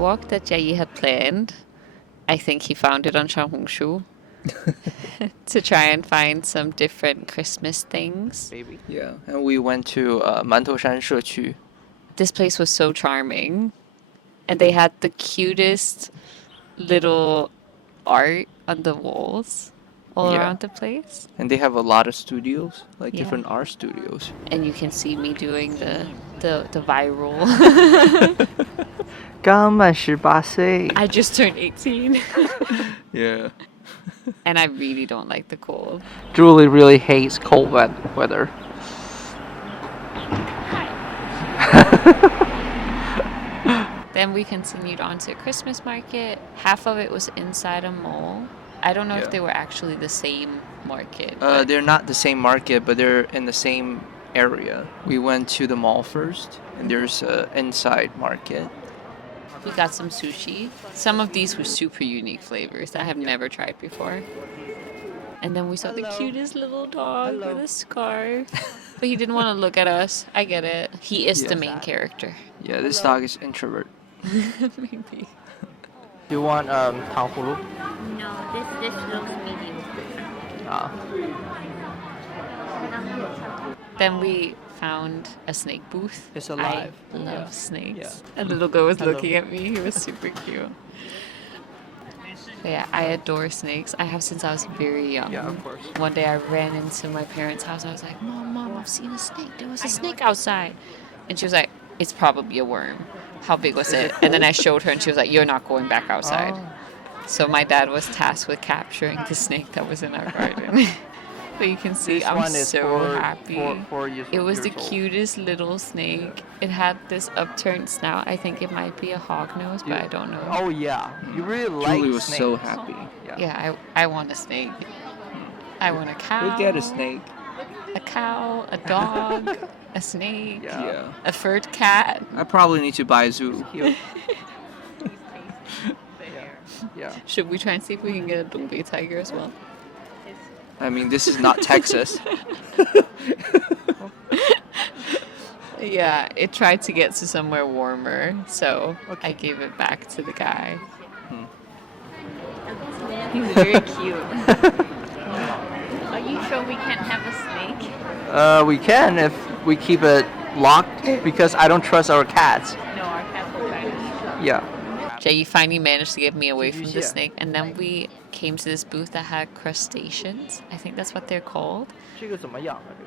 walk that Jiayi had planned, I think he found it on Xiaohongshu to try and find some different Christmas things. Yeah, and we went to 馒头山社区. This place was so charming. And they had the cutest little art on the walls all around the place. And they have a lot of studios, like Yeah. different art studios. And you can see me doing the viral. 刚满18岁. I just turned 18. Yeah. And I really don't like the cold. Julie really hates cold weather. Then we continued on to a Christmas market. Half of it was inside a mall. I don't know if they were actually the same market. They're not the same market, but they're in the same area. We went to the mall first, and there's an inside market. We got some sushi. Some of these were super unique flavors that I have never tried before. And then we saw the cutest little dog with a scarf. But he didn't want to look at us. I get it. He is the main character. Yeah, this dog is introvert. Maybe. Do you want 糖葫芦? No, this looks medium. Then we found a snake booth. It's alive. I love snakes. Yeah. A little girl was looking at me. He was super cute. But yeah, I adore snakes. I have since I was very young. Yeah, of course. One day I ran into my parents' house. I was like, Mom, I've seen a snake. There was a snake outside. And she was like, it's probably a worm. How big was it? And then I showed her and she was like, you're not going back outside. So my dad was tasked with capturing the snake that was in our garden. But you can see I'm so happy. It was the cutest little snake. It had this upturned snout. I think it might be a hog nose, but I don't know. Oh yeah, you really like Julie was snakes. So happy. Yeah, I want a snake. I want a cow. We'll get a snake. A cow, a dog, a snake, Yeah. a furred cat. I probably need to buy a zoo. Yeah. Should we try and see if we can get a Douyin tiger as well? I mean, this is not Texas. Yeah, it tried to get to somewhere warmer, so I gave it back to the guy. He's very cute. Are you sure we can't have a snake? We can if we keep it locked because I don't trust our cats. No, our cats will vanish. Yeah. Jiayi finally managed to get me away from the snake, and then we came to this booth that had crustaceans. I think that's what they're called.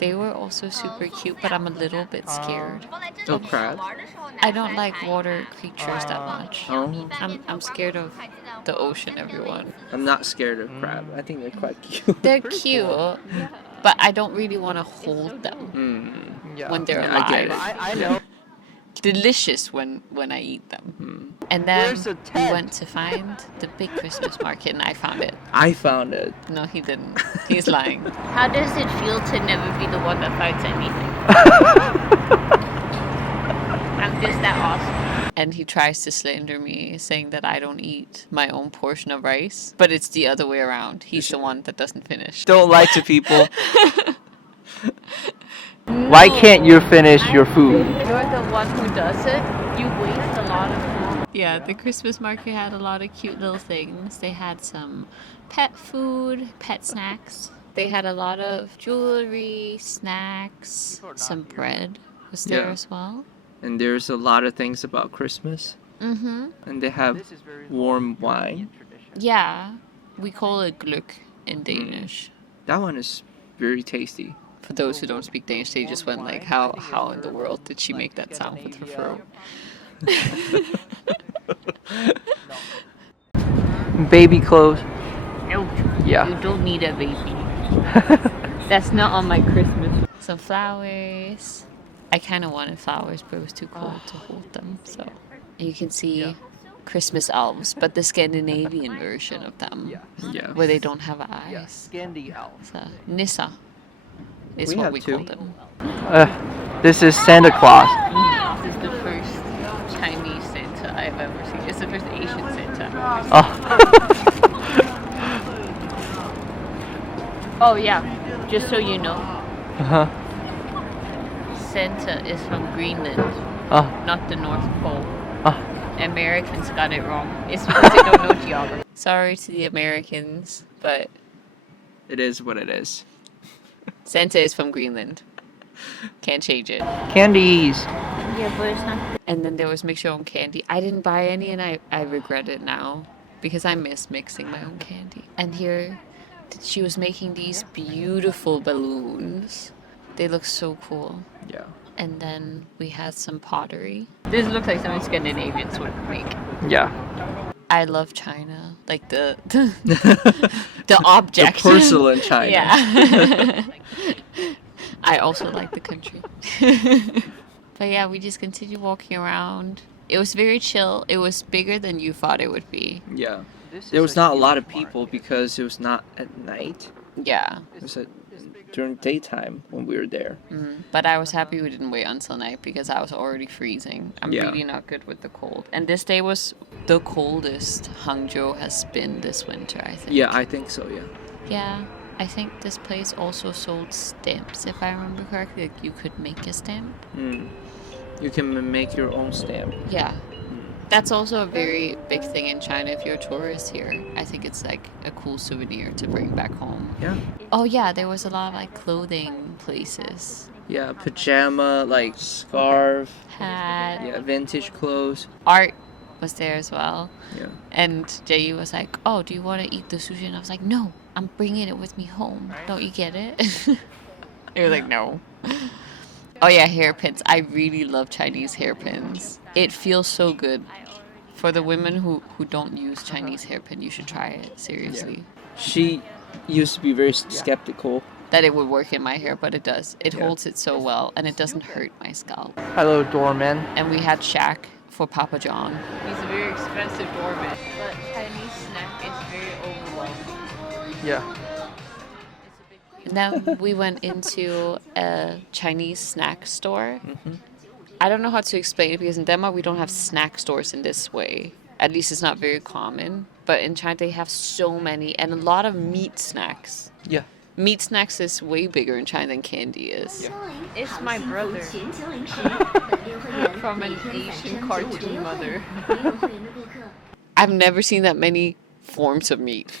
They were also super cute, but I'm a little bit scared. No crab? I don't like water creatures that much. Oh. I'm scared of the ocean, everyone. I'm not scared of crab. I think they're quite cute. They're cute, but I don't really want to hold them when they're alive. I get it. I know. Delicious when I eat them. And then we went to find the big Christmas market, and I found it. I found it. No, he didn't. He's lying. How does it feel to never be the one that finds anything? I'm just that awesome. And he tries to slander me, saying that I don't eat my own portion of rice. But it's the other way around. He's the one that doesn't finish. Don't lie to people. Why can't you finish your food? You're the one who does it. You waste a lot of food. Yeah, the Christmas market had a lot of cute little things. They had some pet food, pet snacks. They had a lot of jewelry, snacks, some bread was there as well. And there's a lot of things about Christmas. Mm-hmm. And they have warm wine. Yeah, we call it gløgg in Danish. That one is very tasty. For those who don't speak Danish, they just went like, how in the world did she make that sound with her throat? Baby clothes. No, Yeah. you don't need a baby. That's not on my Christmas. Some flowers. I kind of wanted flowers, but it was too cold to hold them. So you can see Christmas elves, but the Scandinavian version of them, where they don't have eyes. Scandi elves. So, Nissa is We what have we two. call them. This is Santa Claus. This is the first Chinese Santa I've ever seen. It's the first Asian Santa. Oh. Oh yeah, just so you know, Uh-huh. Santa is from Greenland, Oh. not the North Pole. Oh. Americans got it wrong. It's because they don't know geography. Sorry to the Americans, but It is what it is. Santa is from Greenland. Can't change it. Candies. Yeah, but it's not. And then there was mix your own candy. I didn't buy any and I regret it now because I miss mixing my own candy. And here she was making these beautiful balloons. They look so cool. Yeah. And then we had some pottery. This looks like something Scandinavians would make. Yeah. I love China. Like the object. The porcelain China. Yeah. I also like the country. But yeah, we just continued walking around. It was very chill. It was bigger than you thought it would be. Yeah. There was not a lot of people because it was not at night. Yeah. It was during daytime when we were there. But I was happy we didn't wait until night because I was already freezing. I'm Yeah. really not good with the cold. And this day was the coldest Hangzhou has been this winter, I think. Yeah, I think so, yeah. Yeah. I think this place also sold stamps, if I remember correctly. Like you could make a stamp. You can make your own stamp. Yeah. That's also a very big thing in China if you're a tourist here. I think it's like a cool souvenir to bring back home. Yeah. Oh yeah, there was a lot of like clothing places. Yeah, pajama, like scarf. Hat. Yeah, vintage clothes. Art was there as well. Yeah. And Jiayi was like, oh, do you want to eat the sushi? And I was like, no, I'm bringing it with me home. Don't you get it? He was like, no. Oh yeah, hairpins. I really love Chinese hairpins. It feels so good. For the women who don't use Chinese hairpin, you should try it. Seriously. She used to be very skeptical. That it would work in my hair, but it does. It Yeah. holds it so well, and it doesn't hurt my scalp. Hello, doorman. And we had Shaq for Papa John. He's a very expensive doorman. But Chinese snack is very overwhelming. Yeah. And then we went into a Chinese snack store. I don't know how to explain it because in Denmark we don't have snack stores in this way. At least it's not very common. But in China they have so many and a lot of meat snacks. Yeah. Meat snacks is way bigger in China than candy is. It's my brother. From an Asian cartoon mother. I've never seen that many forms of meat.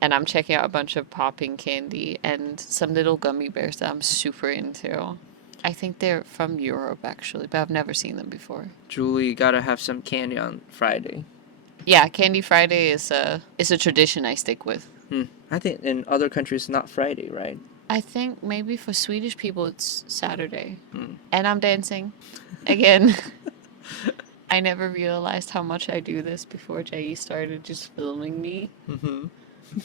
And I'm checking out a bunch of popping candy and some little gummy bears that I'm super into. I think they're from Europe actually, but I've never seen them before. Julie gotta have some candy on Friday. Yeah, Candy Friday is a tradition I stick with. I think in other countries not Friday, right? I think maybe for Swedish people it's Saturday. And I'm dancing again. I never realized how much I do this before Jiayi started just filming me.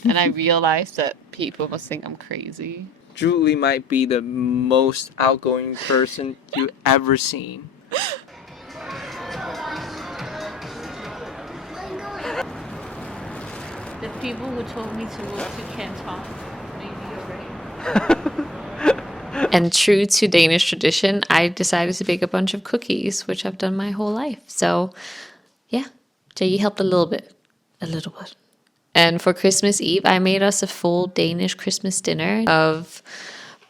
And I realized that people must think I'm crazy. Julie might be the most outgoing person you ever seen. The people who told me to move to Canton, maybe you're right. And true to Danish tradition, I decided to bake a bunch of cookies, which I've done my whole life. So, yeah, Jiayi helped a little bit. A little bit. And for Christmas Eve, I made us a full Danish Christmas dinner of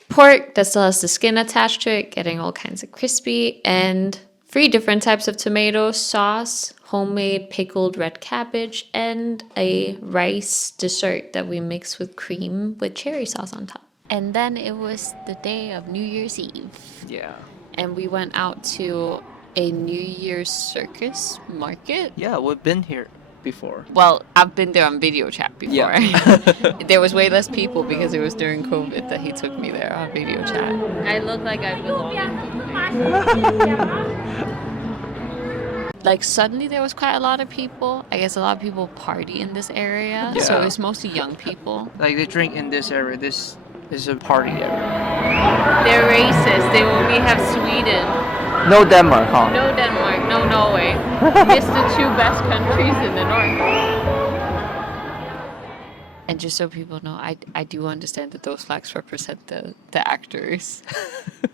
pork that still has the skin attached to it, getting all kinds of crispy, and 3 different types of tomatoes, sauce, homemade pickled red cabbage, and a rice dessert that we mix with cream with cherry sauce on top. And then it was the day of New Year's Eve. Yeah. And we went out to a New Year's circus market. Yeah, we've been here before. Well, I've been there on video chat before. Yeah. There was way less people because it was during COVID that he took me there on video chat. I look like I belong in Like suddenly there was quite a lot of people. I guess a lot of people party in this area. So Yeah. it was mostly young people. Like they drink in this area. This is a party area. They're racist. They only have Sweden. No Denmark, huh? No Denmark, no Norway. It's the 2 best countries in the north. And just so people know, I do understand that those flags represent the actors.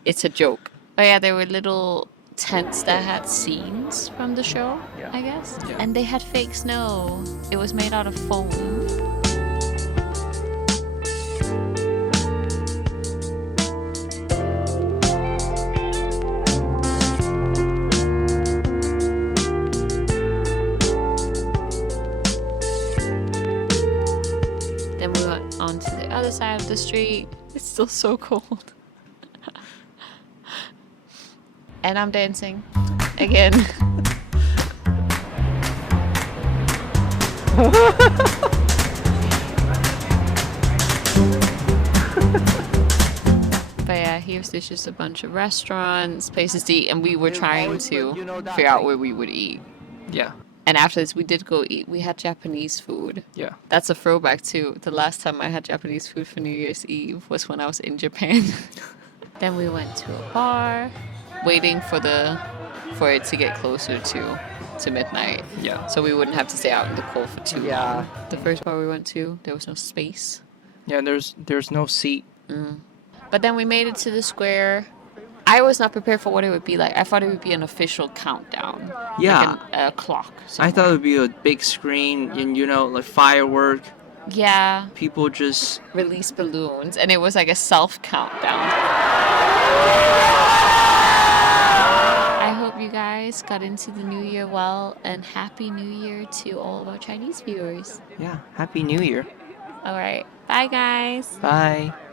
It's a joke. But yeah, there were little tents that had scenes from the show, Yeah. I guess. Yeah. And they had fake snow. It was made out of foam. down to the other side of the street. It's still so cold. And I'm dancing again. But yeah, here's there's just a bunch of restaurants, places to eat, and we were trying to figure out where we would eat. Yeah. And after this, we did go eat. We had Japanese food. Yeah. That's a throwback too. The last time I had Japanese food for New Year's Eve was when I was in Japan. Then we went to a bar, waiting for it to get closer to midnight. Yeah. So we wouldn't have to stay out in the cold for too Yeah. long. The first bar we went to, there was no space. Yeah, there's no seat. But then we made it to the square. I was not prepared for what it would be like. I thought it would be an official countdown. Yeah. Like a clock. I thought it would be a big screen and like firework. Yeah. People just Release balloons, and it was like a self countdown. I hope you guys got into the new year well, and happy new year to all of our Chinese viewers. Happy New Year. All right. Bye, guys. Bye.